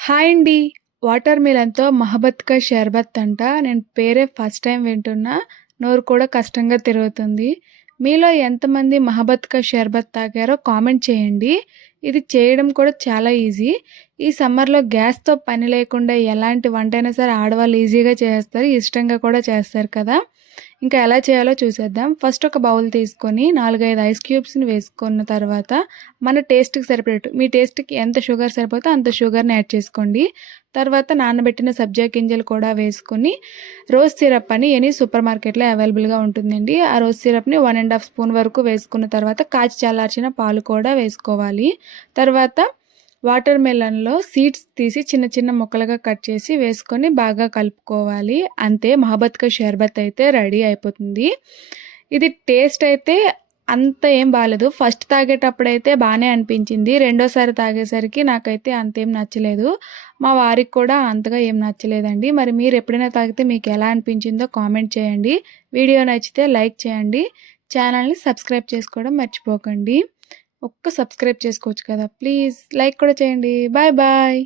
Hi అండి. Water మిలన్‌తో మహబత్ కా షర్బత్ అంట. నేను పేరే ఫస్ట్ టైమ్ వింటున్నా. నోరు కూడా కష్టంగా తిరుగుతుంది. మీలో ఎంతమంది మహబత్ కా షర్బత్ తాగారో కామెంట్ చేయండి. ఇది చేయడం కూడా చాలా ఈజీ. ఈ సమ్మర్‌లో గ్యాస్‌తో పని లేకుండా ఎలాంటి వంటైనా సరే ఆడవాళ్ళు ఈజీగా చేసేస్తారు. ఇష్టంగా కూడా చేస్తారు కదా! ఇంకా ఎలా చేయాలో చూసేద్దాం. ఫస్ట్ ఒక బౌల్ తీసుకొని 4, 5 ఐస్ క్యూబ్స్‌ని వేసుకున్న తర్వాత మన టేస్ట్‌కి సరిపడేట్టు మీ టేస్ట్‌కి ఎంత షుగర్ సరిపోతే అంత షుగర్‌ని యాడ్ చేసుకోండి. తర్వాత నానబెట్టిన సబ్జా గింజలు కూడా వేసుకొని రోజ్ సిరప్ అని ఎనీ సూపర్ మార్కెట్‌లో అవైలబుల్‌గా ఉంటుందండి. ఆ రోజ్ సిరప్‌ని 1 ½ స్పూన్ వరకు వేసుకున్న తర్వాత కాచి చల్లార్చిన పాలు కూడా వేసుకోవాలి. తర్వాత వాటర్ మెలన్‌లో సీడ్స్ తీసి చిన్న చిన్న ముక్కలుగా కట్ చేసి వేసుకొని బాగా కలుపుకోవాలి. అంతే మహబత్ కా షర్బత్ అయితే రెడీ అయిపోతుంది. ఇది టేస్ట్ అయితే అంత ఏం బాలేదు. ఫస్ట్ తాగేటప్పుడైతే బానే అనిపించింది. రెండోసారి తాగేసరికి నాకైతే అంతేం నచ్చలేదు. మా వారికి కూడా అంతగా ఏం నచ్చలేదండి. మరి మీరెప్పుడైనా తాగితే మీకెలా అనిపించిందో కామెంట్ చేయండి. వీడియో నచ్చితే లైక్ చేయండి. ఛానల్‌ని సబ్స్క్రైబ్ చేసుకోవడం మర్చిపోకండి. ఒక్క సబ్స్క్రైబ్ చేసుకోవచ్చు కదా! ప్లీజ్ లైక్ కూడా చేయండి. Bye bye.